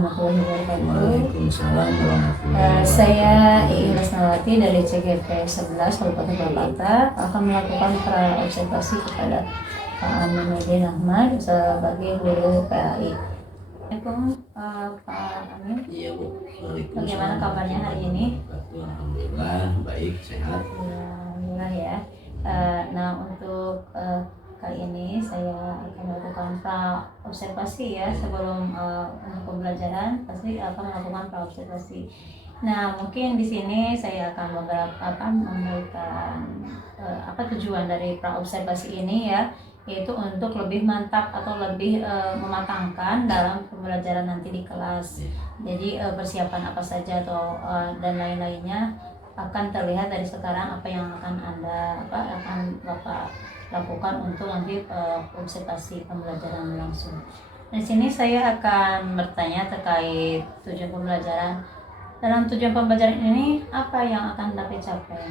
warahmatullahi wabarakatuh. Waalaikumsalam warahmatullahi Saya wabarakatuh. Iin Lesnawati dari CGP 11 Kabupaten Purwakarta akan melakukan observasi kepada Pak Aminuddin Ahmad sebagai guru PAI. Assalamualaikum Pak Amin. Iya Bu. Bagaimana kabarnya hari ini? Alhamdulillah baik, sehat. Ya, alhamdulillah ya. Nah, untuk kali ini saya akan melakukan observasi ya sebelum untuk pembelajaran pasti akan melakukan observasi. Nah, mungkin di sini saya akan memberikan apa tujuan dari observasi ini ya, yaitu untuk lebih mantap atau lebih mematangkan dalam pembelajaran nanti di kelas. Jadi persiapan apa saja atau dan lain-lainnya akan terlihat dari sekarang apa yang akan Bapak lakukan untuk nanti observasi pembelajaran langsung. Di sini saya akan bertanya terkait tujuan pembelajaran. Dalam tujuan pembelajaran ini apa yang akan dapat capai?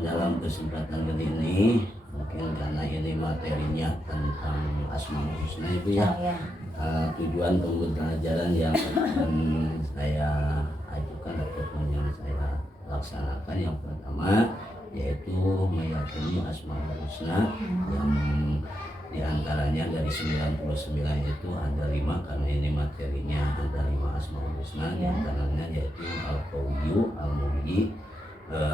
Dalam kesempatan kali ini mungkin karena ini materinya tentang Asmaul Husna itu ya. Tujuan pembelajaran yang akan saya ajukan ataupun yang saya laksanakan yang pertama yaitu meyakini Asmaul Husna yang diantaranya dari 99 itu ada 5 karena ini materinya ada 5 Asmaul Husna diantaranya yaitu Al-Qawiyyu, Al-Muhyi,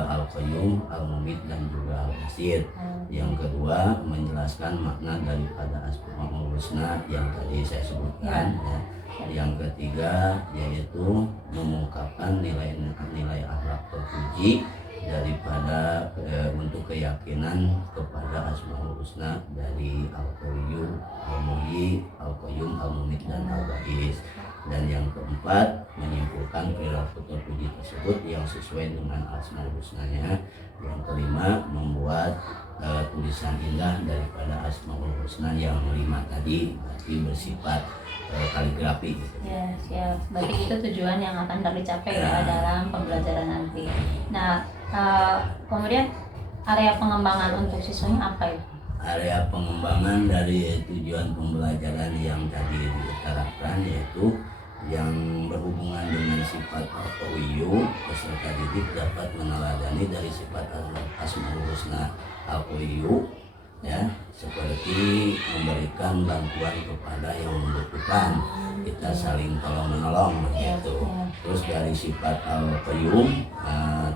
Al-Qayyum, Al-Mumit dan juga Al-Basir. Yang kedua menjelaskan makna daripada Asmaul Husna yang tadi saya sebutkan ya. Yang ketiga yaitu mengungkapkan nilai-nilai akhlak terpuji daripada untuk keyakinan kepada Asmaul Husna dari Al-Qawiyyu, Al-Muhyi, Al-Qayyum, Al-Mumit dan Al-Ba'is. Dan yang keempat menyimpulkan perilaku terpuji tersebut yang sesuai dengan Asmaul Husnanya. Yang kelima membuat tulisan indah daripada Asmaul Husna yang 5 tadi, berarti bersifat kaligrafi gitu. Ya, siap. Berarti itu tujuan yang akan tercapai ya dalam pembelajaran nanti. Nah, kemudian area pengembangan untuk siswanya apa ya? Area pengembangan dari tujuan pembelajaran yang tadi diutarakan yaitu yang berhubungan dengan sifat Al-Qawiyyu, peserta didik dapat meneladani dari sifat Asmaul Husna Al-Qawiyyu ya, seperti memberikan bantuan kepada yang membutuhkan, kita saling tolong menolong gitu. Terus dari sifat Al-Qayyum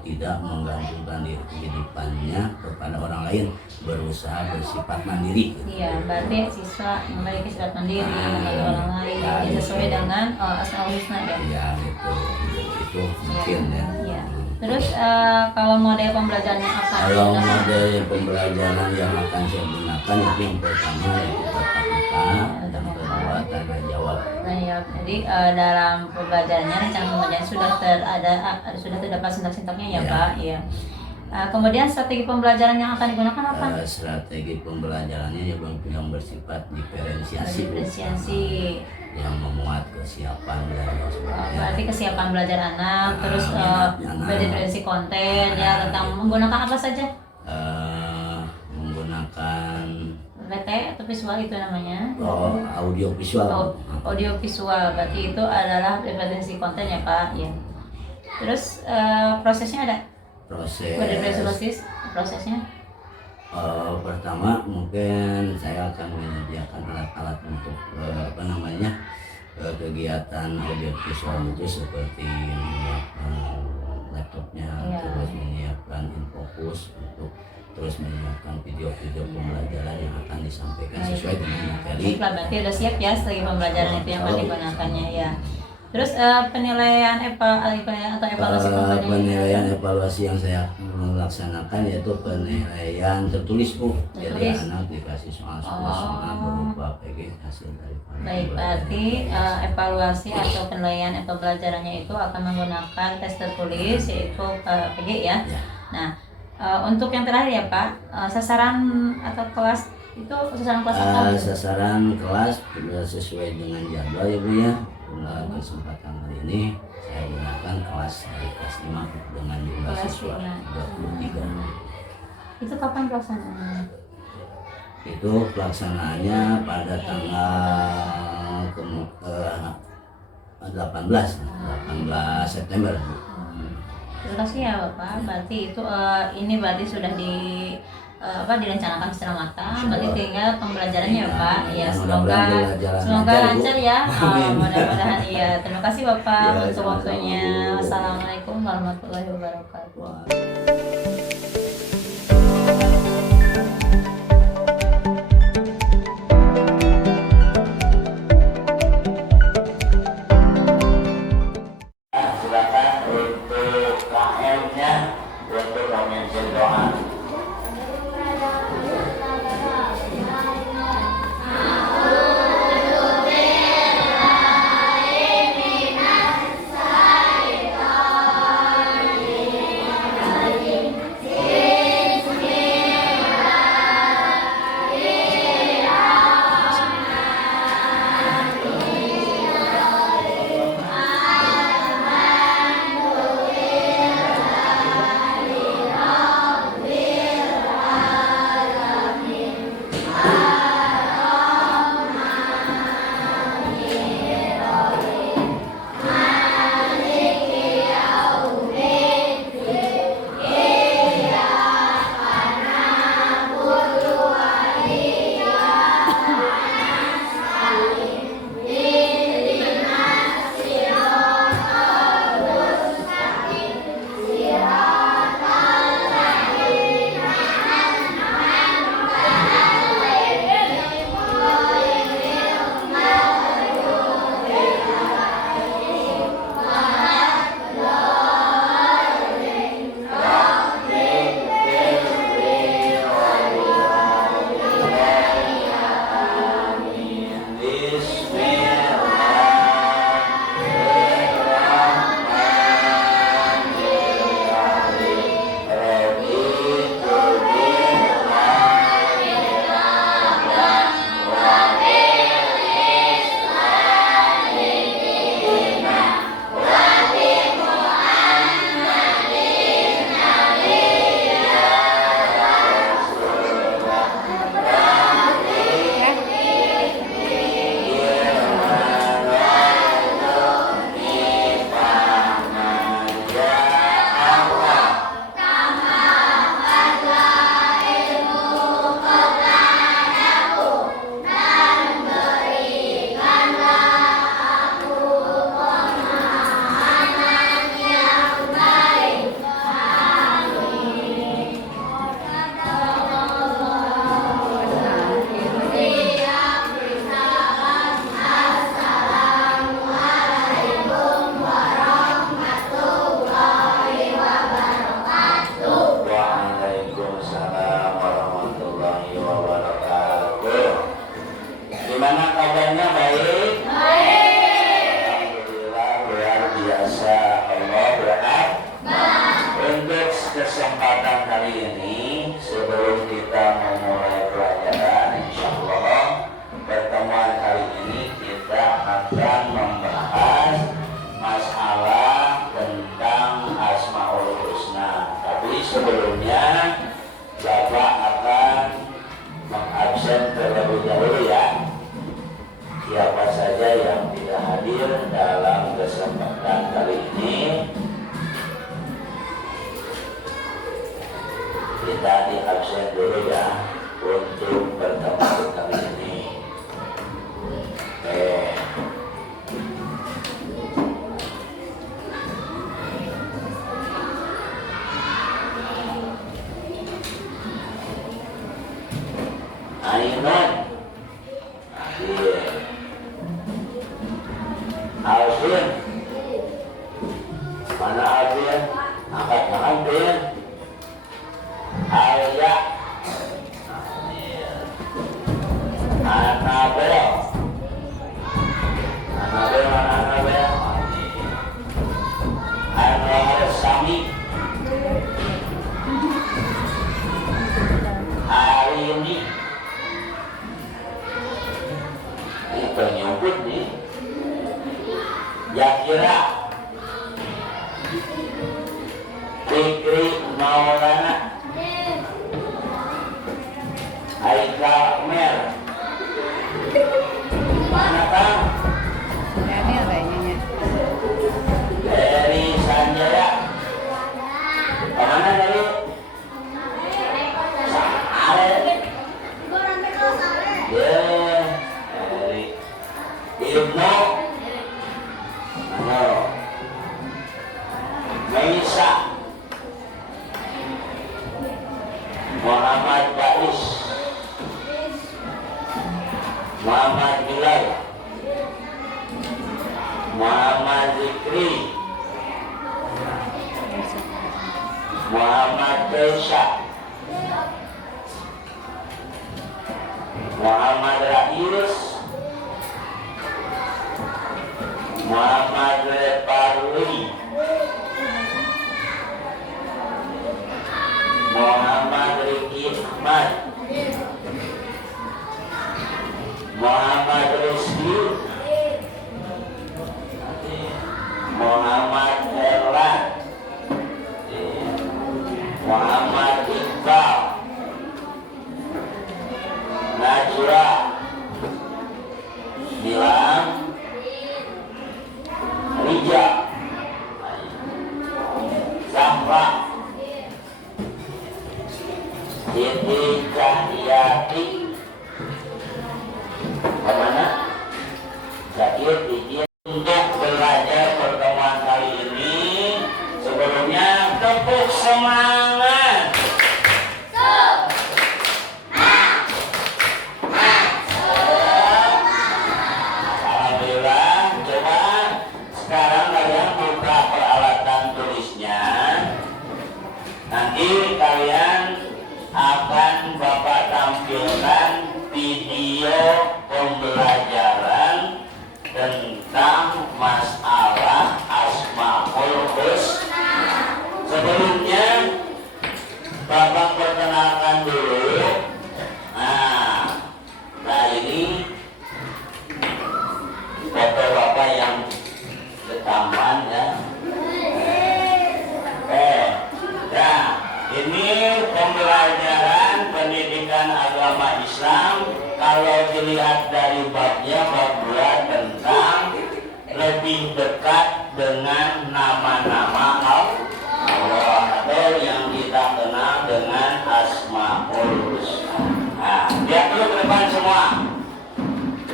tidak menggantungkan diri kehidupannya kepada orang lain, berusaha bersifat mandiri gitu. Iya, berarti siswa memiliki sifat mandiri membantu orang lain sesuai dengan Asmaul Husna ya. Iya gitu. Itu mungkin ya. Iya. Terus kalau model pembelajarannya apa? Kalau model pembelajaran yang akan saya gunakan itu yang pertama yaitu tatap muka, yang kedua tanya jawab. Nah ya, jadi dalam pembelajarannya rencana pembelajaran sudah terdapat sintak-sintaknya ya Pak. Iya. Kemudian strategi pembelajaran yang akan digunakan apa? Strategi pembelajarannya yang bersifat diferensiasi. Yang memuat kesiapan dan sebagainya. Berarti kesiapan belajar anak, terus berdiferensi konten ya tentang menggunakan apa saja? Menggunakan VT atau visual itu namanya? Audio visual. Audio visual, berarti itu adalah referensi konten ya Pak. Ya. Terus prosesnya ada? Prosesnya? Pertama mungkin saya akan menyediakan alat-alat untuk kegiatan audio visual itu seperti menyiapkan laptopnya, terus menyiapkan infocus untuk terus menyiapkan video-video pembelajaran yang akan disampaikan sesuai dengan materi. Berarti udah siap ya strategi pembelajaran itu yang akan digunakannya ya. Terus penilaian atau evaluasi penilaian evaluasi yang saya melaksanakan yaitu penilaian tertulis Bu. Jadi anak dikasih soal-soal berupa PG hasil daripada. Baik, berarti evaluasi atau penilaian pembelajarannya itu akan menggunakan tes tertulis yaitu PG ya. Nah, untuk yang terakhir ya Pak, sasaran atau kelas itu sasaran kelas apa? Sasaran kelas sesuai dengan jadwal ya Bu ya. Dalam kesempatan hari ini saya gunakan kelas dari kelas 5 dengan jumlah siswa 33. Itu kapan pelaksanaannya? Itu pelaksanaannya pada tanggal 18 September. Terima kasih ya Bapak. Berarti itu ini berarti sudah direncanakan secara matang. Berarti tinggal pembelajarannya ya Pak. Ya semoga lancar ya. Mudah-mudahan iya. Terima kasih Bapak untuk waktunya. Wassalamualaikum warahmatullahi wabarakatuh. Silakan untuk KM-nya untuk memimpin doa. Gimana kabarnya, baik? Alhamdulillah, luar biasa. Allah berkat. Untuk kesempatan kali ini, sebelum kita memulai pelajaran, insya Allah pertemuan kali ini kita akan membahas masalah tentang Asmaul Husna. Tapi sebelumnya Bapak akan mengabsen terlebih dahulu ya. Siapa saja yang tidak hadir dalam kesempatan kali ini, kita di absen dulu ya untuk pertemuan kali ini. Ainun hadir. Alvin, mana Alvin? Angkat tangan, Alvin. Alia hadir. Anabel, mana Anabel? Hadir. Anwar Sami, hari ini penyumput nih. Yakira, Fikri Maulana, Haikal Mer, mana Kang? Daniel kayaknya. Maisa, Muhammad Bais, Muhammad Bilal, Muhammad Zikri, Muhammad Kaisha, Muhammad Rais, Muhammad Reparwi, Muhammad Riki Ahmad, Muhammad Rizki, Muhammad Erlan, Muhammad Iqbal, Najwa, Nilam, Rija, Zahra, Siti Cahyati, kemana? Zakir izin untuk belajar pertemuan kali ini. Sebelumnya tepuk semangat. Alhamdulillah. Coba sekarang kalian buka peralatan tulisnya. Nanti kalian akan Bapak tampilkan video pembelajaran tentang masalah Asmaul Husna. Sebelumnya Bapak perkenalkan dulu. Nah ini foto Bapak yang ketaman ya. Ini pembelajaran pendidikan agama Islam. Kalau dilihat dari babnya, bab 2 tentang lebih dekat dengan nama-nama Allah atau yang kita kenal dengan Asmaul Husna. Nah, lihat dulu ke depan semua.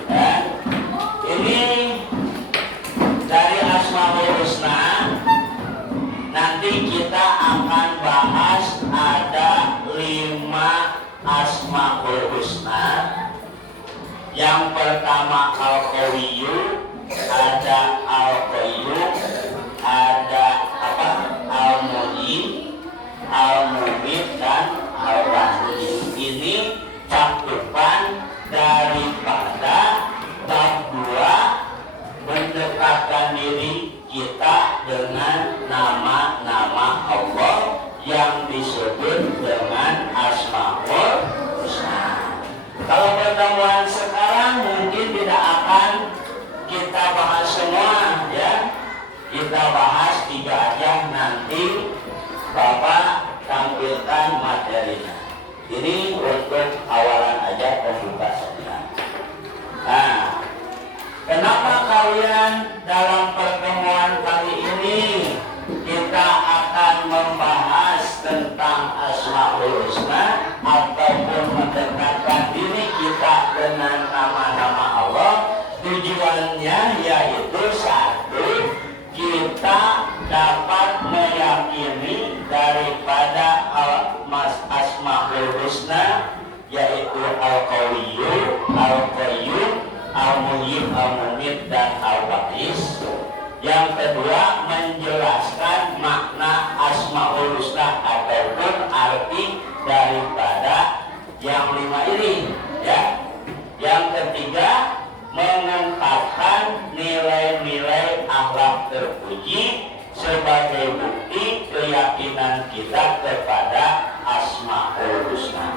Ya. Ini dari Asmaul Husna. Nanti kita akan bahas ada 5 Asmaul Husna. Yang pertama Al-Qawiyyu, ada Al-Qayyum, ada Al-Muhyi, Al-Mumit dan Al-Wahid. Ini cakupan daripada bab 2 mendekatkan diri kita dengan nama-nama Allah yang disebut dengan Asmaul Husna. Kalau pertemuan sekarang mungkin tidak akan kita bahas semua ya. Kita bahas 3 aja, nanti Bapak tampilkan materinya. Ini untuk awalan aja, pembuka saja. Nah, kenapa kalian dalam pertemuan kali ini kita akan membahas tentang Asmaul Husna ataupun mendekatkan diri kita dengan nama-nama Allah? Tujuannya yaitu 1, kita dapat meyakini daripada Asmaul Husna yaitu Al-Qawiyyu, Al-Qayyum, Al-Muhyi, Al-Mumit dan Al-Wahid. Yang kedua, menjelaskan makna Asmaul Husna ataupun arti daripada yang 5 ini ya. Yang ketiga, mengungkapkan nilai-nilai akhlak terpuji sebagai bukti keyakinan kita kepada Asmaul Husna.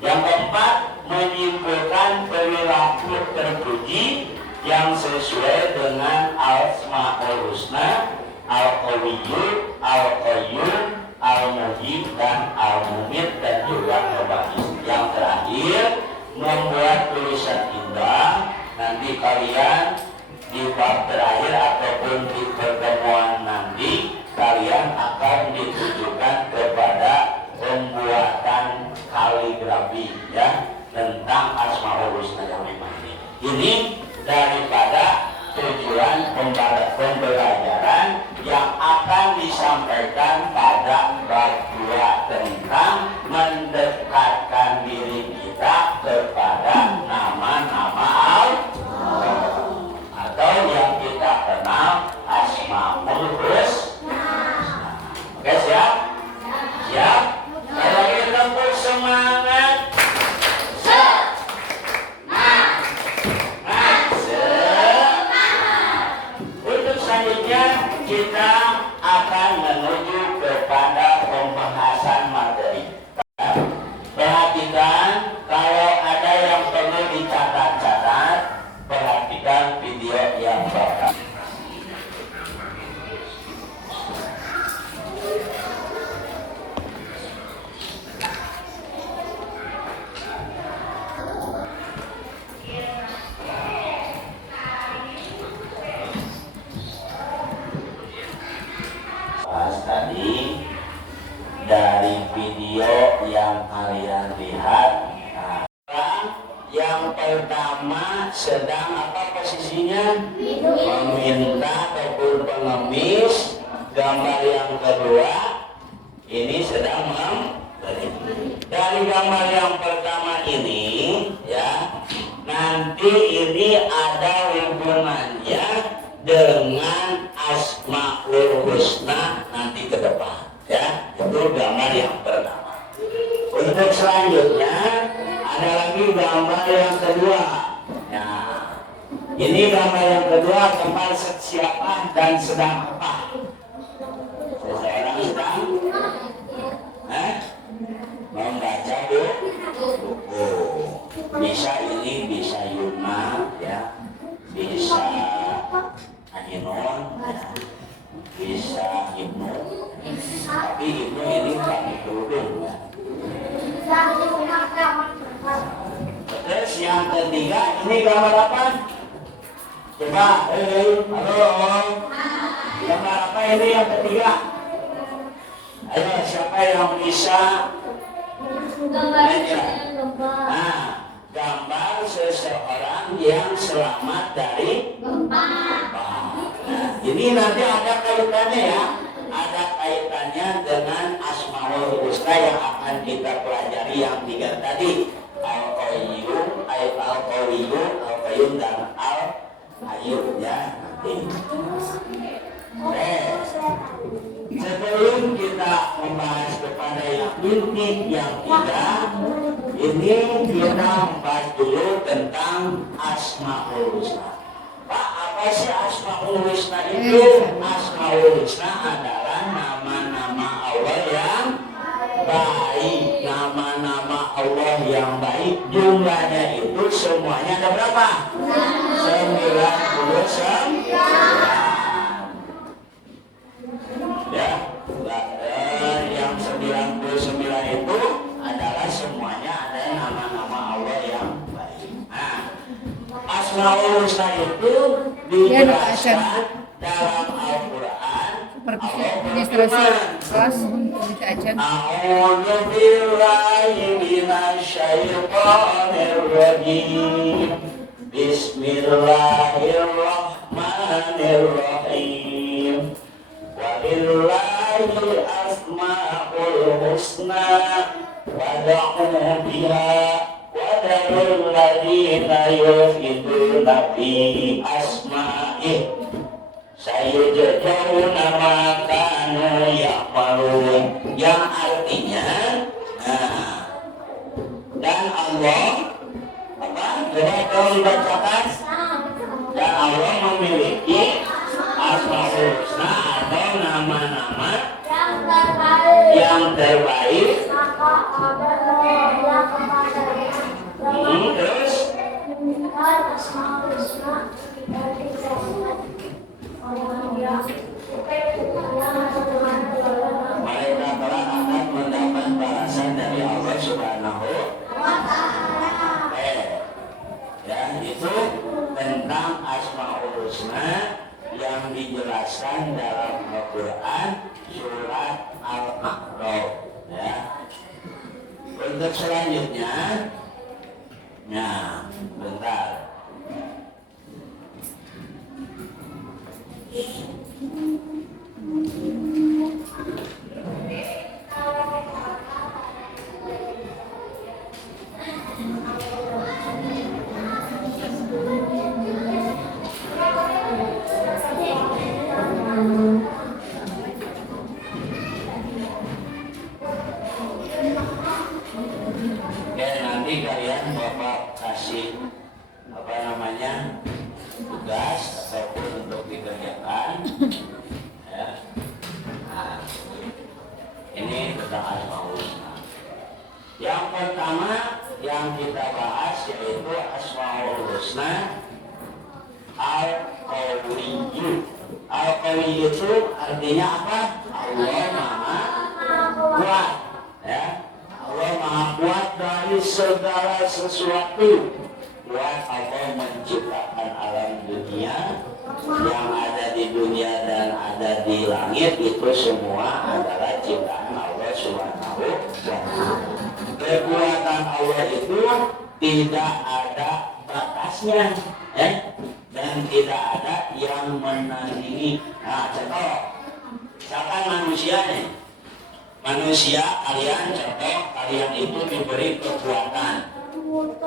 Yang keempat, menyimpulkan perilaku terpuji yang sesuai dengan Asmaul Husna, Al-Qawiyyu, Al-Qayyum, Al-Muhyi dan Al-Mumit dan juga Al-Wahid. Yang terakhir, membuat tulisan indah. Nanti kalian di bab terakhir ataupun di pertemuan nanti kalian akan ditujukan kepada pembuatan kaligrafi ya tentang Asmaul Husna yang 5 ini. Ini daripada tujuan pembelajaran sampaikan pada bab 2 tentang mendekatkan diri kita kepada nama-nama Allah atau yang kita kenal Asmaul Husna. Oke, siap? Siap? Kalau kita bersemangat. Untuk selanjutnya kita akan menuju kepada pembahasan materi. Perhatikan, kalau ada yang perlu dicatat-catat, perhatikan video yang bakal. Tadi dari video yang kalian lihat, yang pertama sedang apa posisinya? Meminta ataupun pengemis. Gambar yang kedua ini sedang memberi. Dari gambar yang pertama ini ya, nanti ini ada hubungannya dengan Asmaul Husna nanti ke depan ya. Itu gambar yang pertama. Untuk selanjutnya ada lagi gambar yang kedua. Nah, ini gambar yang kedua tentang siapa dan sedang apa. Seseorang sedang membaca buku. Bisa ini, bisa Yuna ya, bisa Ajinon ya, bisa Ibnu. Tapi Ibnu ini kami turun ya. Terus yang ketiga ini gambar apa? Coba, halo. Gambar apa ini yang ketiga? Ayo, siapa yang bisa? Nah, gambar seseorang yang selamat dari gempa. Nah, ini nanti ada kaitannya ya. Ada kaitannya dengan Asmaul Husna yang akan kita pelajari yang 3 tadi. Al-Qayyum, Al-Qayyum dan Al-Hayyum ya nanti. Sebelum kita membahas kepada yang inti yang 3, ini kita membahas dulu tentang Asmaul Husna. Pak, apa sih Asmaul Husna itu? Asmaul Husna adalah nama-nama Allah yang baik. Nama-nama Allah yang baik jumlahnya itu semuanya ada berapa? 99. Ya, yang 99 itu adalah semuanya ada nama-nama Allah yang baik. Nah, Asmaul Husna itu dijelaskan dalam Al-Quran. Administrasi kelas bisa aja. A'udzu billahi minasyaitonir rajim. Bismillahirrahmanirrahim. Walillahi asmaul husna wad'uhu biha wa darul ladzina yufiduna fi asma'ih sayajzauna ma kanu ya'malun, yang artinya dan Allah apa? Coba tolong bacakan. Dan Allah memiliki Asmaul Husna atau nama-nama yang terbaik. Terus mereka telah akan mendapat balasan dari Allah Subhanahu wa Ta'ala. Ya, itu tentang Asmaul Husna yang dijelaskan dalam Al-Quran surat Al-A'raf. Ya. Untuk selanjutnya, nah, bentar. Al-Qawi itu artinya apa? Allah Maha Kuat. Ya. Allah Maha Kuat dari segala sesuatu. Kuat Allah menciptakan alam dunia, yang ada di dunia dan ada di langit itu semua adalah ciptaan Allah Subhanahu wa Ta'ala. Kekuatan Allah itu tidak ada batasnya, dan tidak ada yang menandingi. Nah, contoh, misalkan manusia nih, manusia kalian contoh, kalian itu diberi kekuatan.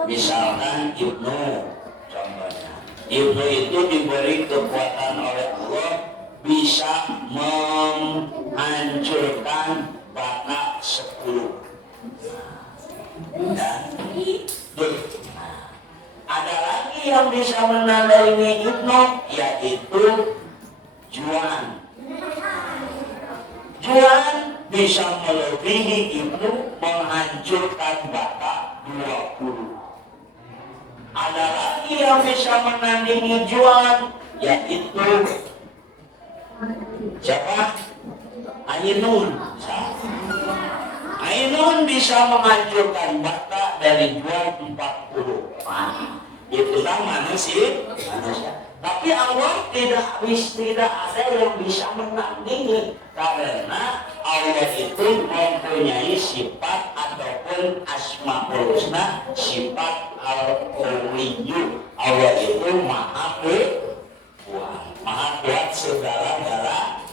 Misalkan Ibnu, contohnya, Ibnu itu diberi kekuatan oleh Allah bisa menghancurkan Batak 10. Ada lagi yang bisa menandai Ibnu, yaitu Juan. Juan bisa melebihi Ibnu, menghancurkan Batak 20. Ada lagi yang bisa menandingi Juan, yaitu siapa? Ainun. Ainun bisa menghancurkan Batak dari Juan 40. Itulah manusia. Tapi Allah tidak ada yang bisa menandingi, karena Allah itu mempunyai sifat ataupun asmaul husna, sifat al-qawiyyu. Allah itu maha kuat segala-gala.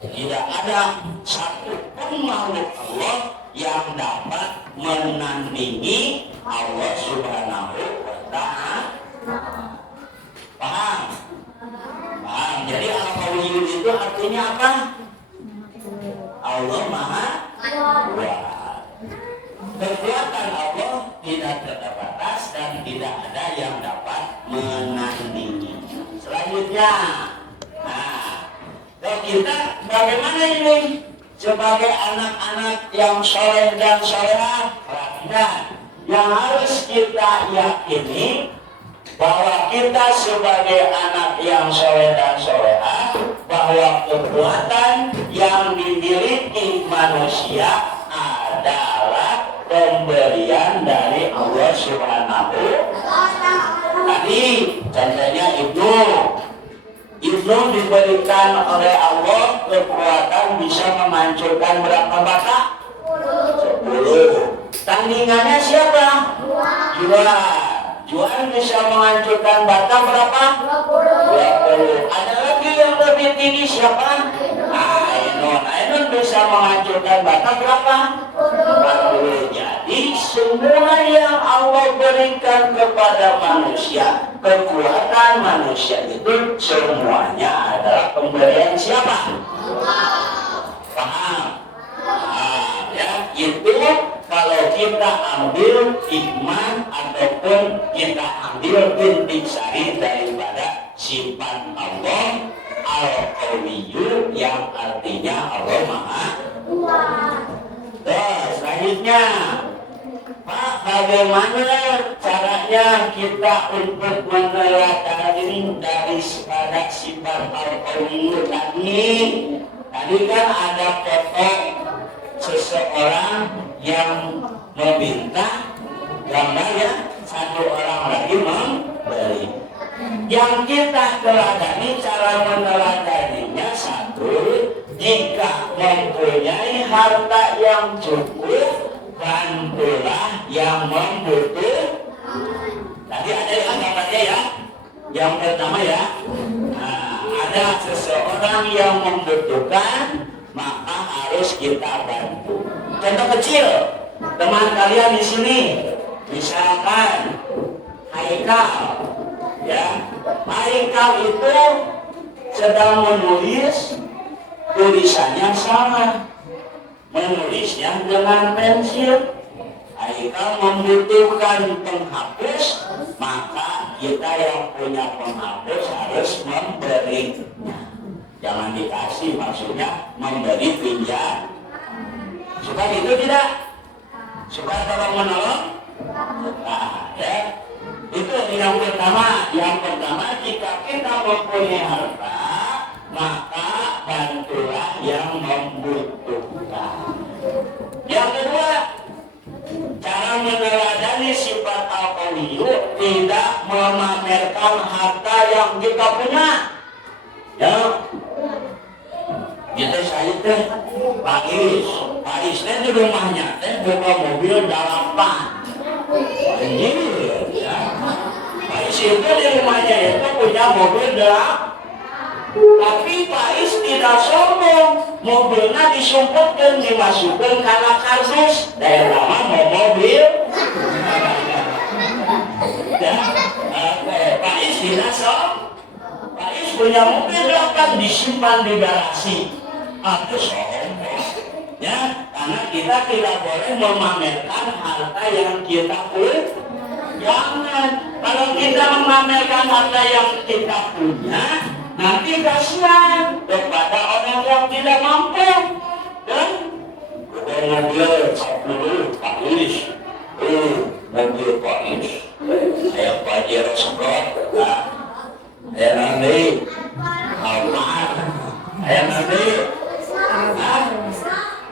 Tidak ada satu pun makhluk Allah yang dapat menandingi Allah Subhanahu wa Ta'ala. Paham? Jadi al-qawiyyu itu artinya apa? Allah maha kuat. Kekuatan Allah tidak terbatas dan tidak ada yang dapat menandingi. Selanjutnya, kita bagaimana ini sebagai anak-anak yang soleh dan solehah? Perhatikan, yang harus kita yakini bahwa kita sebagai anak yang soleh dan solehah, bahwa kekuatan yang dimiliki manusia adalah pemberian dari Allah Subhanahu wa Ta'ala. Tadi contohnya Ibnu diberikan oleh Allah kekuatan bisa menghancurkan berapa batak? 10. Tandingannya siapa? Juan bisa menghancurkan Batak berapa? 20. Ada lagi yang lebih tinggi siapa? Ainun bisa menghancurkan Batak berapa? 40. Jadi semua yang Allah berikan kepada manusia, kekuatan manusia itu semuanya adalah pemberian siapa? Paham? Ya, itu kalau kita ambil iman ataupun kita ambil intisari daripada sifat Allah al-qawiyyu, yang artinya Allah maha kuat. Selanjutnya, Pak, bagaimana caranya kita untuk meneladani daripada sifat al-qawiyyu tadi? Tadi kan ada foto seseorang yang meminta gambarnya, satu orang lagi memberi. Yang kita teladani, cara meneladaninya satu, jika mempunyai harta yang cukup, bantulah yang membutuhkan. Tadi ada yang gambarnya ya, yang pertama ya. Ada seseorang yang membutuhkan, maka harus kita bantu. Contoh kecil, teman kalian di sini, misalkan Haikal, ya, Haikal itu sedang menulis, tulisannya salah, menulisnya dengan pensil. Haikal membutuhkan penghapus, maka kita yang punya penghapus harus memberinya. Jangan dikasih, maksudnya memberi pinjam. Suka gitu tidak? Suka tolong menolong? Nah, ya. Itu yang pertama. Yang pertama, jika kita mempunyai harta, maka bantulah yang membutuhkan. Yang kedua, cara meneladani sifat al-qawiyyu tidak memamerkan harta yang kita punya. Ya, kita saya teh Pak Is teh di rumahnya teh bawa mobil 8. Ini ya. Pak Is itu di rumahnya itu punya mobil 8. Tapi Pak Is tidak sombong, mobilnya disumputkan, dimasukkan karena kardus. Daerah mau mobil. Ya, Pak Is tidak sombong. Pak Is punya mobil 8 disimpan di garasi. Itu sombong. Ya, karena kita tidak boleh memamerkan harta yang kita punya. Jangan. Kalau kita memamerkan harta yang kita punya, nanti kasihan kepada orang yang tidak mampu. Dan mobil Pak Is, mobil Pak Is, saya Pajero Sprot, saya nanti Almar, saya nanti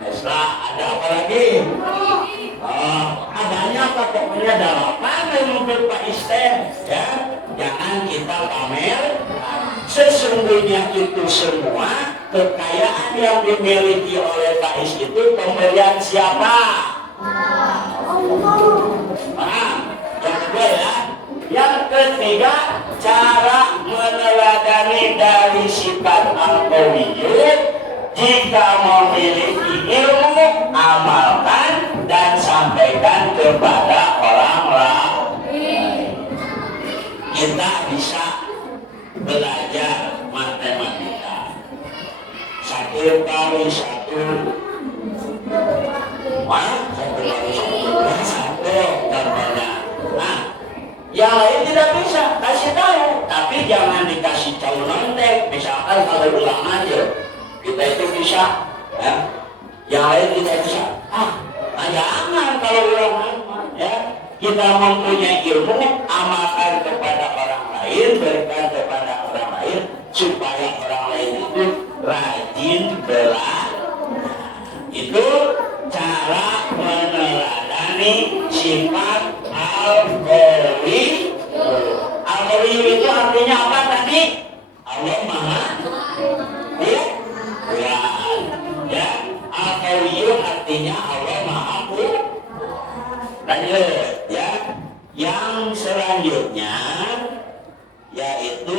Nesla, ada apa lagi? Adanya apa pokoknya 8 yang mobil Pak Is ya. Jangan kita pamer. Sesungguhnya itu semua kekayaan yang dimiliki oleh Pak Is itu pemberian siapa? Yang kedua ya. Yang ketiga, cara meneladani dari sifat al-qawiyyu. Jika memiliki ilmu, amalkan dan sampaikan kepada orang lain. Kita bisa belajar matematika 1 kali 1 contohnya. Nah, yang lain tidak bisa kasih tahu, tapi jangan dikasih tahu nontek. Misalkan kalau ulang aja kita itu bisa ya, yang lain tidak bisa. Jangan kalau ulang ya. Kita mempunyai ilmu, amalkan kepada orang lain, berikan kepada orang lain, supaya orang lain itu rajin belajar. Itu cara meneladani sifat al-qawiyyu. Al-qawiyyu itu artinya apa tadi? Allah Maha Kuat. Ya, al-qawiyyu artinya Allah Maha Kuat. Lanjut ya. Yang selanjutnya yaitu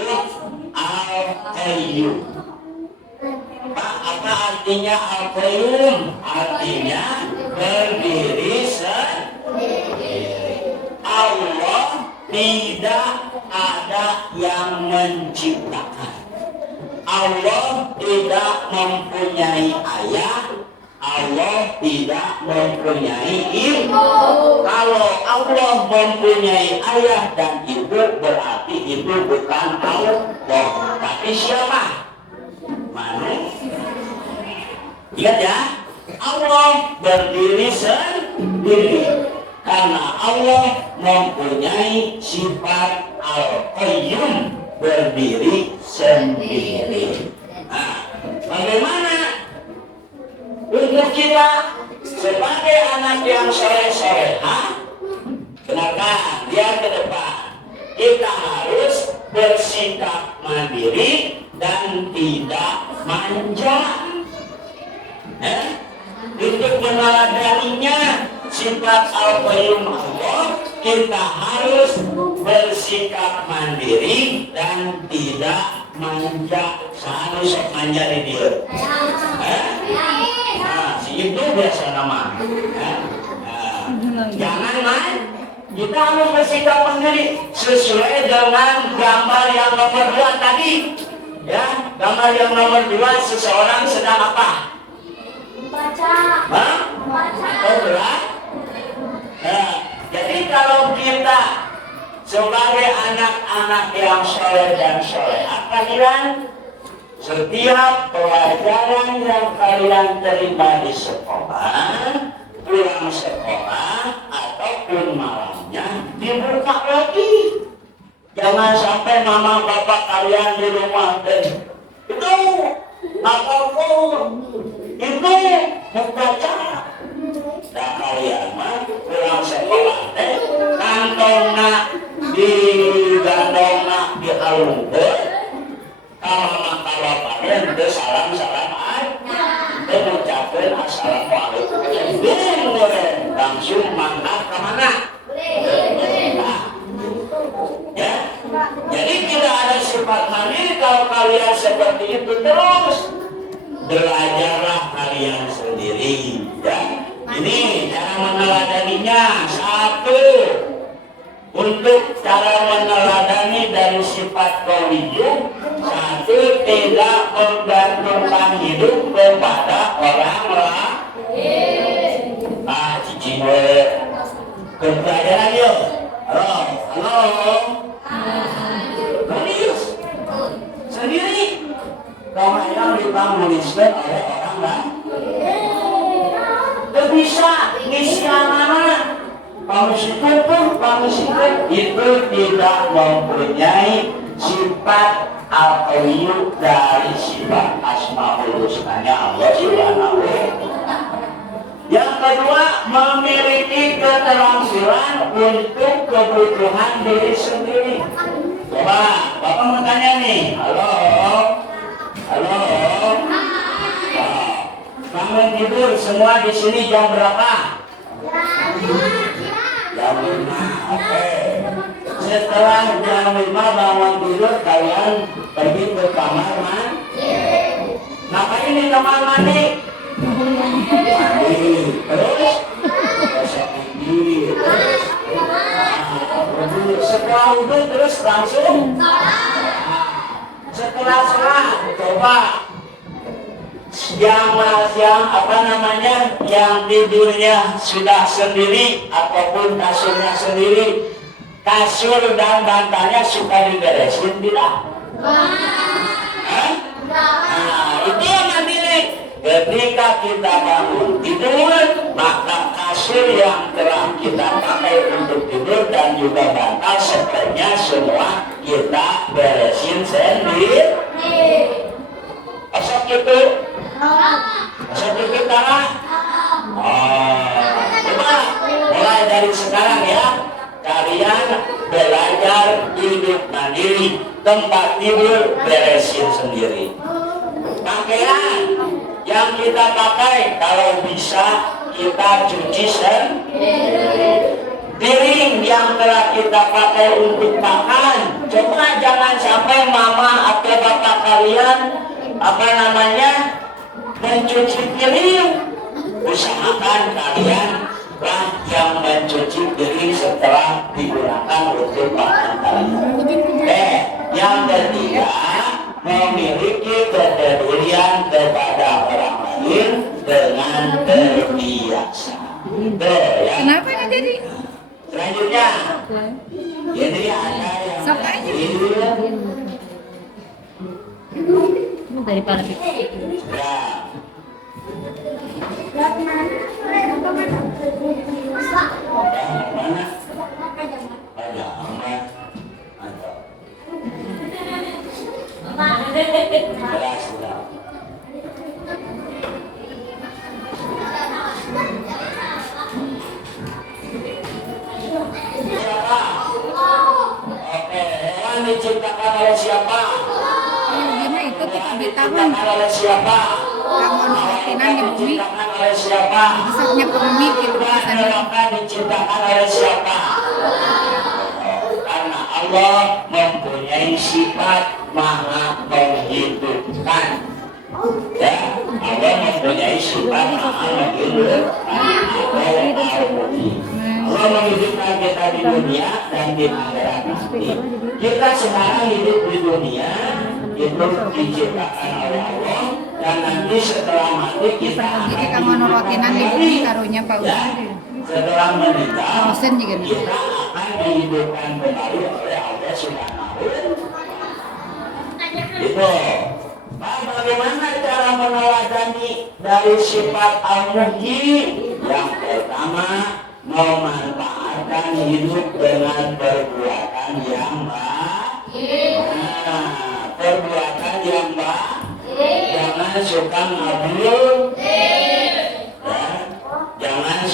al-qayyum. Apa artinya al-qayyum? Artinya berdiri sendiri. Allah tidak ada yang menciptakan. Allah tidak mempunyai ayah. Allah tidak mempunyai ibu. Kalau Allah mempunyai ayah dan ibu, berarti itu bukan Allah, tapi siapa? Manusia. Ingat ya, Allah berdiri sendiri karena Allah mempunyai sifat al-qayyum, berdiri sendiri. Nah, bagaimana untuk kita sebagai anak yang soleh-solehah, kenapa dia ke depan kita harus bersikap mandiri dan tidak manja. Untuk meneladaninya sifat al-qayyum Allah, kita harus bersikap mandiri dan tidak manja. Seharusnya manja di dia. Itu biasa nama. Jangan main. Kita harus bersikap mandiri sesuai dengan gambar yang nomor 2 tadi. Ya, gambar yang nomor 2 seseorang sedang apa? Baca. Baca. Jadi kalau kita sebagai anak-anak yang soleh dan solehah, kalian setiap pelajaran yang kalian terima di sekolah, pulang sekolah ataupun malamnya dibuka lagi. Jangan sampai mama bapak kalian di rumah itu membaca. Nah kalian mah pulang sekolah teh kantongna digandongna dihalungkeun kamana kalapaneun teu salam-salam aja teu ngucapkeun assalamualaikum langsung mangkat ke mana? Ya, jadi tidak ada sifat mandiri kalau kalian seperti itu terus. Belajarlah kalian sendiri. Ya, ini cara meneladaninya. Satu, untuk cara meneladani dari sifat qauliyuh. Satu, tidak menggantungkan hidup kepada orang lain. Cicing pelajaran yuk. Halo. Nulis sendiri. Kamu yang dipanggulkan oleh orang lain. Tidak bisa ngisianana. Kamu sikap itu tidak mempunyai sifat al-qayyum dari sifat asmaul husnanya Allah Subhanahu wa ta'ala. Yang kedua, memiliki keterampilan untuk kebutuhan diri sendiri. Coba, Bapak mau tanya nih. Halo. Bangun tidur semua di sini jam berapa? Jam 5. Oke. Setelah jam 5 bangun tidur, kalian pergi ke kamar mandi. Ngapain di kamar mandi? Terus setelah wudhu terus langsung setelah sholat coba yang tidurnya sudah sendiri ataupun kasurnya sendiri, kasur dan bantalnya suka diberesin tidak? Itu yang mandiri. Ketika kita bangun tidur, maka kasur yang telah kita pakai untuk tidur dan juga bantal setelahnya semua kita beresin sendiri. Asal itu kita coba mulai dari sekarang ya, kalian belajar hidup mandiri, tempat tidur beresin sendiri. Pakaian yang kita pakai kalau bisa kita cuci sendiri. Piring yang telah kita pakai untuk makan, coba jangan sampai mama atau bapak kalian mencuci piring. Usahakan kalian lah yang mencuci piring setelah digunakan untuk makan kalian. Yang ketiga, memiliki kepedulian kepada orang lain dengan terbiasa. Kenapa ini jadi? Selanjutnya, jadi ada yang daripada diciptakan oleh siapa? Gimana itu kita Diciptakan oleh siapa? Kamu kemungkinan di bumi Diciptakan oleh siapa? besarnya bumi gitu Bulan diciptakan oleh siapa? Karena Allah mempunyai sifat maha menghidupkan. Ya, Allah mempunyai sifat maha menghidupkan. Allah menghidupkan kita di dunia dan di akhirat nanti. Kita sekarang hidup di dunia itu diciptakan oleh Allah, dan nanti setelah mati kita jadi kamu nurotinan di bumi karunya Pak ya, setelah meninggal Dosen juga nih. kita akan dihidupkan kembali oleh Allah Subhanahu wa ta'ala. Itu. Pak, bagaimana cara meneladani dari sifat al-muhyi? Yang pertama, memanfaatkan hidup dengan perbuatan yang baik. Perbuatan yang baik. Jangan suka ngabul.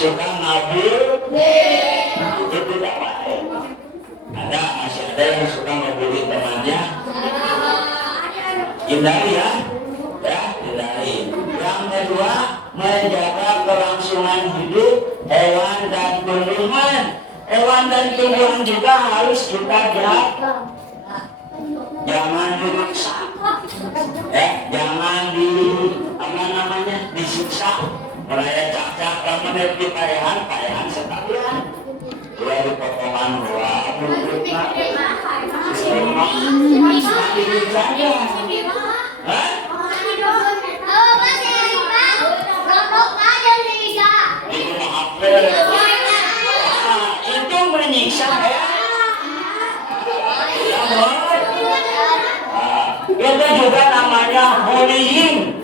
suka ngabur itu tidak baik. Masih ada yang suka ngebully temannya. Hindari ya, hindari. Yang kedua, menjaga kelangsungan hidup hewan dan tumbuhan. Hewan dan tumbuhan juga harus kita jaga. Jangan dirusak, jangan disiksa. Mereka cacak kamu di payahan sekalian. Dia di potongan buah, itu menyiksa ya. Itu juga namanya bullying.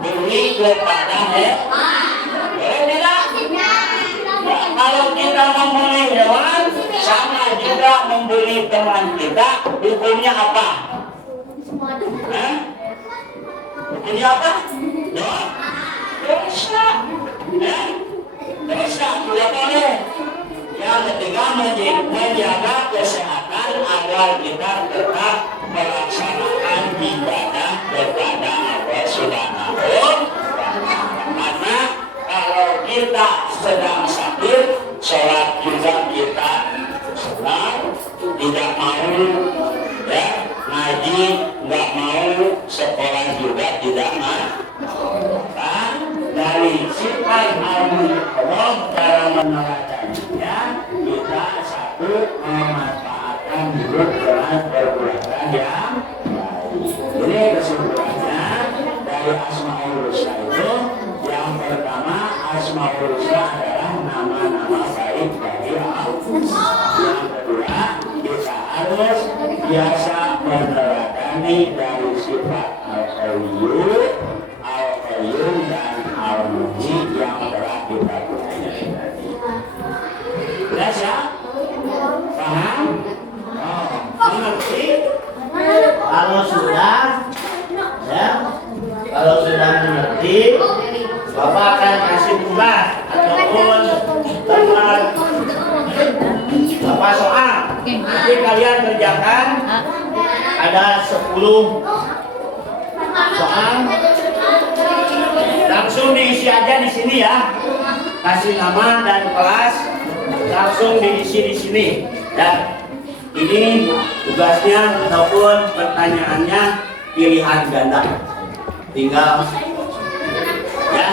Bullying kepada hewan. Tidak. Kalau kita membuli hewan, sama juga membuli teman kita. Hukumnya apa? Hukumnya apa? Dosa. Dosa tidak boleh. Yang ketiga, menjaga kesehatan agar kita tetap melaksanakan ibadah kepada Allah Subhanahu wa Ta'ala. Karena kalau kita sedang sakit, sholat juga kita senang, tidak mau, ngaji nggak mau, sekolah juga tidak mau. Dari sifat Allah dalam menerapkannya, kita satu memanfaatkan hidup dengan perbuatan yang baik. Ini kesimpulannya dari Asmaul Husna itu. Yang pertama, Asmaul Husna adalah nama-nama baik dari Allah. Yang kedua, kita harus biasa menerapkan dari sifat Al-Qayyum, Al-Qayyum dan Al-Muhyi yang telah kita pelajari tadi. Jelas ya? Paham? Mengerti? Kalau sudah mengerti, Bapak akan kasih tugas ataupun tempat Bapak soal. Nanti kalian kerjakan ada 10 soal. Langsung diisi aja di sini ya. Kasih nama dan kelas, langsung diisi di sini. Dan ini tugasnya ataupun pertanyaannya pilihan ganda. Tinggal ya.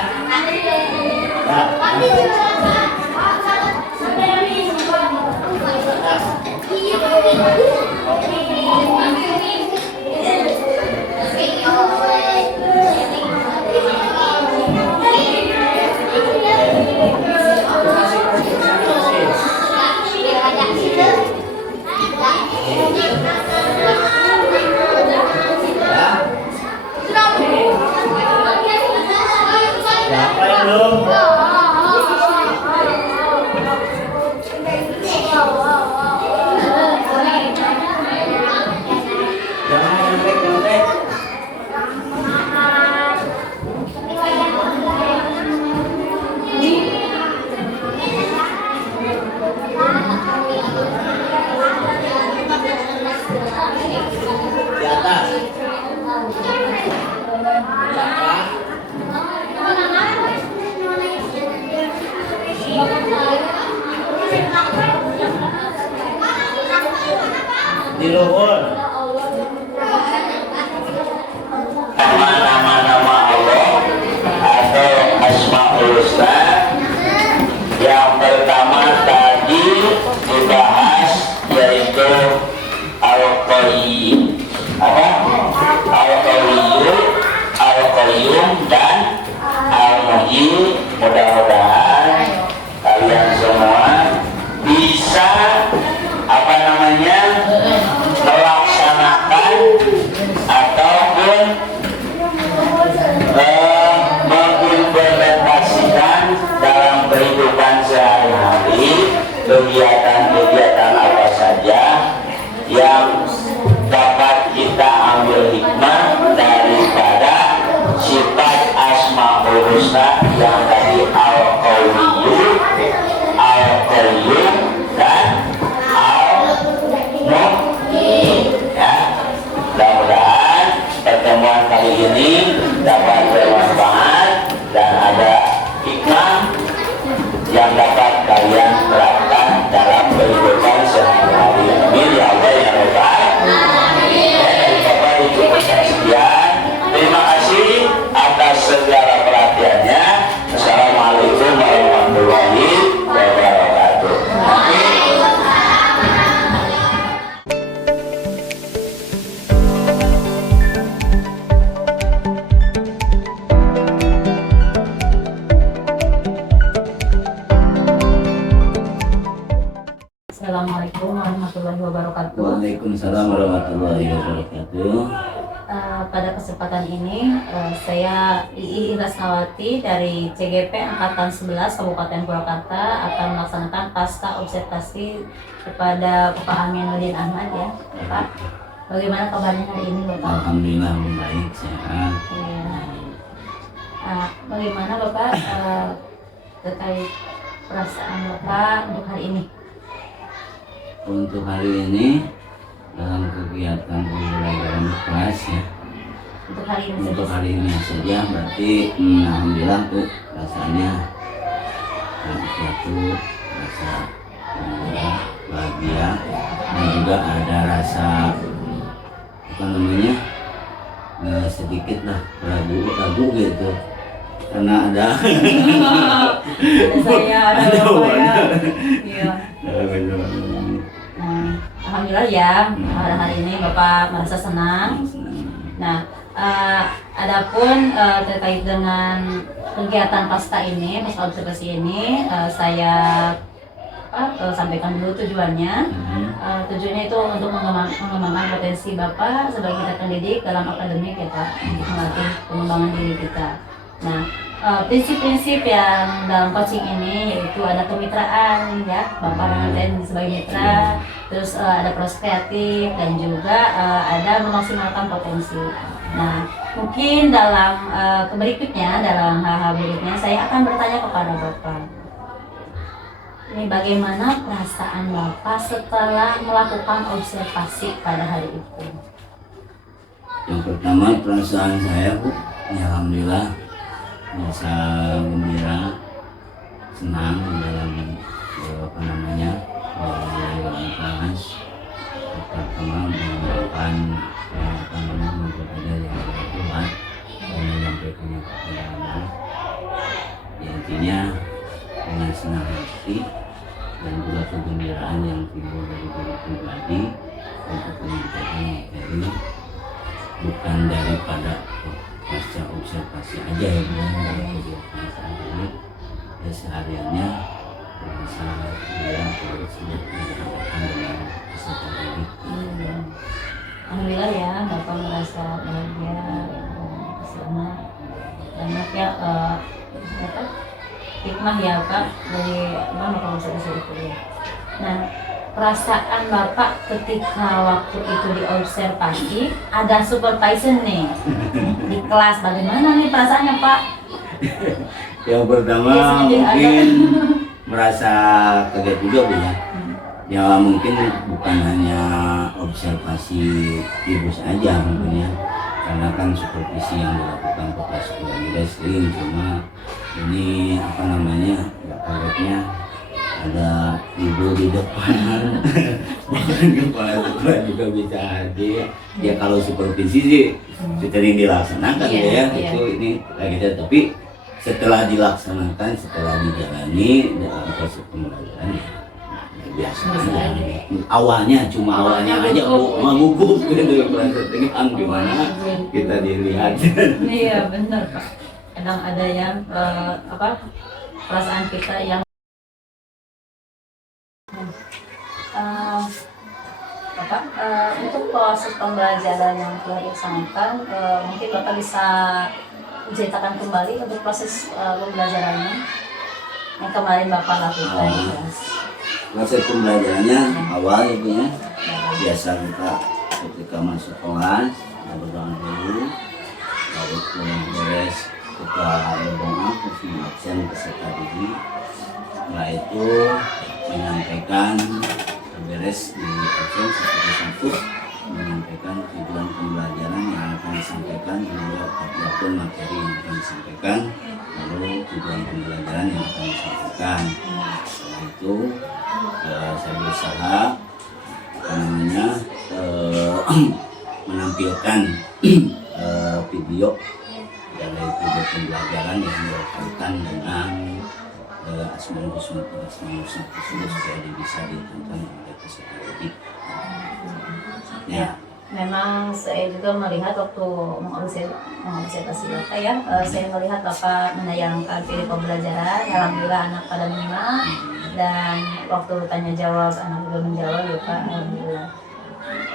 Siapa yang belum? Jangan nyontek-nyontek. Di atas. Di luhur. Nama-nama Allah atau Asmaul Husna. Yang pertama tadi dibahas yaitu Al-Qayyum, Al-Qayyum dan Al-Muhyi. Mudah-mudahan kalian semua bisa melaksanakan ataupun ini dapat bermanfaat dan ada hikmah yang dapat kalian terapkan dalam kehidupan sehari-hari. Amin ya Allah ya Rabbal alamin. Bapak Ibu sekalian, terima kasih atas segala perhatiannya. Assalamualaikum warahmatullahi wabarakatuh. Assalamualaikum warahmatullahi wabarakatuh. Waalaikumsalam warahmatullahi wabarakatuh. Pada kesempatan ini saya Ii Rasnawati dari CGP Angkatan 11 Kabupaten Purwakarta akan melaksanakan pasca observasi kepada Bapak Aminuddin Ahmad ya, Bapak. Bagaimana kabarnya hari ini, Bapak? Alhamdulillah baik, sehat. Ya. Bagaimana Bapak terkait perasaan Bapak untuk hari ini? Untuk hari ini dalam kegiatan pembelajaran kelas ya. Untuk hari ini Untuk saja. hari ini saja berarti alhamdulillah tuh rasanya suatu rasa gembira, bahagia dan juga ada rasa apa namanya sedikit lah ragu gitu karena ada Ada saya, ada Ada Bapak ya. Bapak. Iya. Nah, alhamdulillah ya pada hari ini Bapak merasa senang. Nah, adapun terkait dengan kegiatan pasca observasi ini, saya sampaikan dulu tujuannya. Tujuannya itu untuk mengembangkan potensi Bapak sebagai rekan didik dalam akademik ya Pak, melatih pengembangan diri kita. Nah, prinsip-prinsip yang dalam coaching ini yaitu ada kemitraan ya, Bapak dengan saya sebagai mitra, terus ada proses kreatif dan juga ada memaksimalkan potensi. Nah, mungkin dalam berikutnya, dalam hal-hal berikutnya saya akan bertanya kepada Bapak. Ini bagaimana perasaan Bapak setelah melakukan observasi pada hari itu? Yang pertama perasaan saya Bu, ya alhamdulillah merasa gembira, senang dalam apa namanya dalam kelas. Pertama mengembangkan apa namanya mempelajari yang kuat dan menyampaikannya kepada anak. Ya, intinya dengan senang hati dan juga kegembiraan yang timbul dari diri pribadi untuk menyampaikan materi bukan daripada pasca observasi aja ya dalam kegiatan sehari ya sehariannya merasa dia harus menyampaikan dengan peserta didik. Alhamdulillah ya Bapak merasa bahagia selama banyak ya apa hikmah ya Pak dari Bapak bisa itu ya. Nah, perasaan Bapak ketika waktu itu diobservasi ada supervisor nih di kelas, bagaimana nih perasaannya Pak? Yang pertama mungkin merasa kaget juga Bu ya. Ya mungkin bukan hanya observasi ibu saja mungkin ya, karena kan supervisi yang dilakukan kepala sekolah juga sering, cuma ini apa namanya kagetnya ada ibu di depan bahkan kepala sekolah juga bisa hadir ya. Kalau supervisi sih sering dilaksanakan ya itu ini kagetnya, tapi setelah dilaksanakan, setelah dijalani dalam proses pembelajaran biasa aja. Awalnya aja Bu mengukuh gitu proses tegang gimana kita dilihat. Iya benar Pak. Kadang ada yang perasaan kita yang Bapak untuk proses pembelajaran yang telah dilaksanakan mungkin Bapak bisa menceritakan kembali untuk proses pembelajarannya yang kemarin Bapak lakukan di kelas. Proses pembelajarannya awal itu ya biasa kita ketika masuk kelas kita berdoa dulu, lalu pulang beres kita berdoa terus absen peserta didik. Setelah itu menyampaikan beres di absen satu-satu menyampaikan tujuan pembelajaran yang akan disampaikan, apapun materi yang akan disampaikan, lalu tujuan pembelajaran yang akan disampaikan. Setelah itu saya berusaha menampilkan video dari video pembelajaran yang berkaitan dengan Asmaul Husna tersebut supaya bisa ditonton oleh peserta didik. Ya. Memang saya juga melihat waktu mengobservasi Bapak ya, saya melihat Bapak menayangkan video pembelajaran, alhamdulillah anak pada menyimak, dan waktu tanya jawab anak juga menjawab ya Pak, alhamdulillah.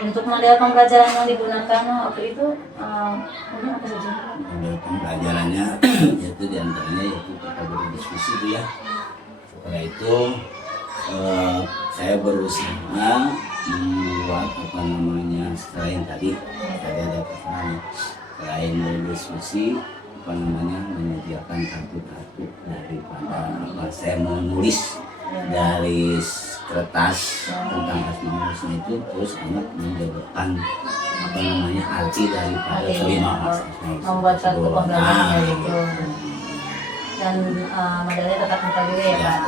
Untuk model pembelajaran yang digunakan waktu itu ini apa saja? Model pembelajarannya yaitu diantaranya yaitu kita berdiskusi itu ya. Setelah itu saya berusaha membuat selain tadi ada pesan, selain berdiskusi menyediakan kartu-kartu daripada saya menulis dari kertas tentang Asmaul Husna itu, terus anak menjawabkan arti daripada kelima membuat kartu pembelajaran gitu. Dan modelnya tetap muka juga ya Pak.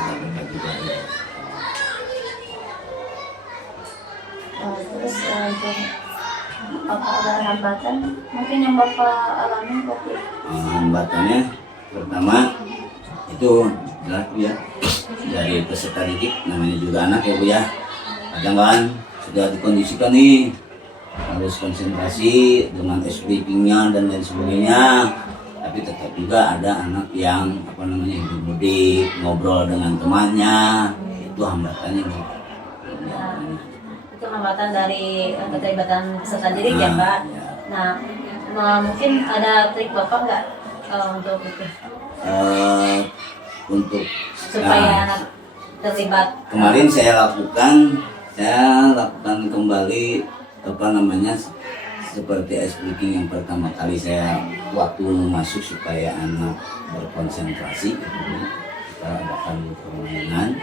Terus untuk apa ada hambatan mungkin yang Bapak alami waktu itu? Hambatannya pertama itu adalah ya dari peserta didik, namanya juga anak ya Bu ya, kadang kan sudah dikondisikan nih harus konsentrasi dengan briefingnya dan lain sebagainya, tapi tetap juga ada anak yang hidup mudik, ngobrol dengan temannya, itu hambatannya Bu. Itu hambatan dari keterlibatan peserta didik ya Pak. Nah, mungkin ada trik Bapak nggak untuk itu? Untuk Supaya anak terlibat. Kemarin saya lakukan kembali seperti speaking yang pertama kali saya waktu masuk supaya anak berkonsentrasi. Kita adakan permainan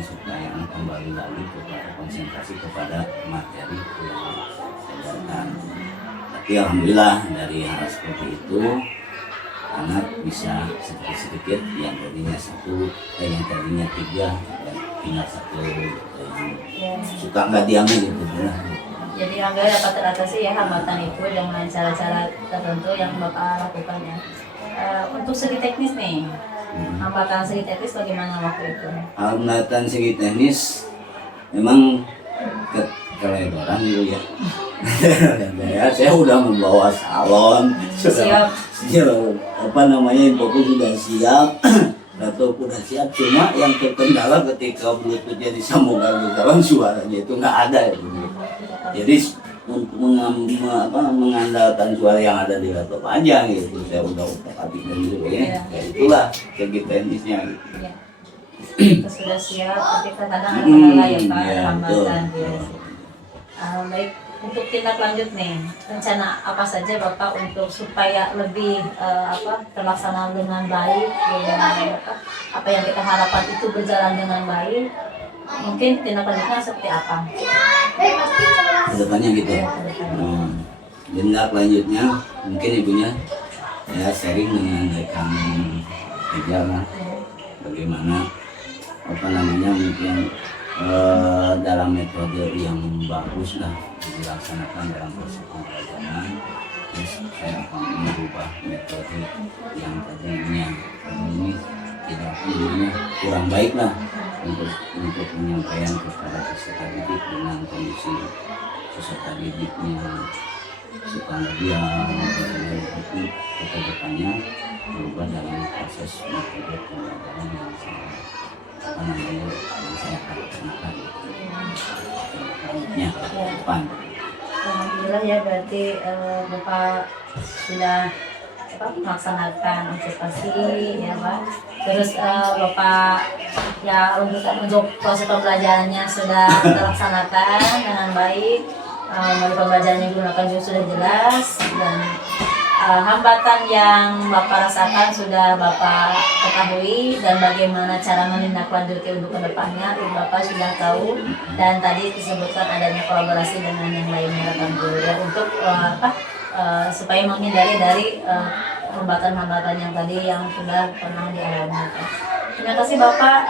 supaya anak kembali lagi kepada konsentrasi kepada materi yang saya ajarkan. Tapi alhamdulillah dari hal seperti itu anak bisa sedikit yang tadinya yang tadinya 3 dan tinggal 1 yang suka nggak diambil gitu ya. Jadi Angga dapat teratasi ya hambatan itu dengan cara-cara tertentu yang Bapak lakukan ya. Untuk segi teknis nih, hambatan segi teknis bagaimana waktu itu? Hambatan segi teknis memang kelebaran gitu ya. Saya udah membawa salon, Siap. Infoku sudah siap, laptop udah siap, cuma yang terkendala ketika bluetoothnya disambungkan ke dalam suaranya itu nggak ada gitu. Jadi untuk mengandalkan suara yang ada di laptop aja gitu, saya udah utak-atik dulu ya. Ya itulah segi teknisnya gitu. Ya. Kita sudah siap, tapi kadang ada kendala ya Pak, hambatan. Baik, untuk tindak lanjut nih, rencana apa saja Bapak untuk supaya lebih terlaksana dengan baik, apa yang kita harapkan itu berjalan dengan baik, mungkin tindak lanjutnya seperti apa? Kedepannya gitu. Tindak lanjutnya mungkin ibunya ya sharing dengan rekan kerja lah, bagaimana mungkin dalam metode yang bagus lah dilaksanakan dalam proses pembelajaran. Terus saya akan merubah metode yang tadinya ini tidak kurang baik lah untuk menyampaikan kepada peserta didik dengan kondisi peserta didiknya suka diam, itu ke depannya berubah dalam proses metode pembelajaran yang saya laksanakan ya depan. Alhamdulillah ya, berarti Bapak sudah melaksanakan observasi ya Pak. Terus Bapak ya untuk proses pembelajarannya sudah terlaksanakan dengan baik. Model pembelajaran yang digunakan juga sudah jelas, dan hambatan yang Bapak rasakan sudah Bapak ketahui dan bagaimana cara menindaklanjuti untuk kedepannya Bapak sudah tahu, dan tadi disebutkan adanya kolaborasi dengan yang lainnya ya, untuk supaya menghindari dari hambatan-hambatan yang tadi yang sudah pernah dialami. Terima kasih Bapak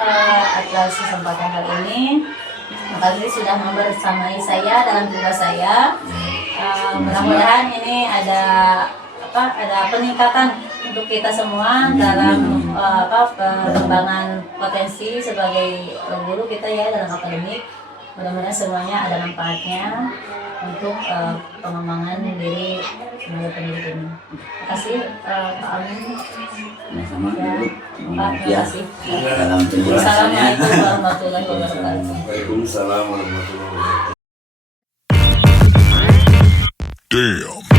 atas kesempatan kali ini. Terima kasih sudah membersamai saya dalam tugas saya. Mudah-mudahan ini ada peningkatan untuk kita semua dalam pengembangan potensi sebagai guru kita ya dalam akademik. Mudah-mudahan semuanya ada manfaatnya untuk pengembangan diri sebagai pendidik ini. Terima kasih Pak Amin. Sama-sama Ya, Ibu. Pak, terima kasih. Dalam penjelasannya. Assalamualaikum warahmatullahi wabarakatuh. Waalaikumsalam warahmatullahi wabarakatuh. Damn.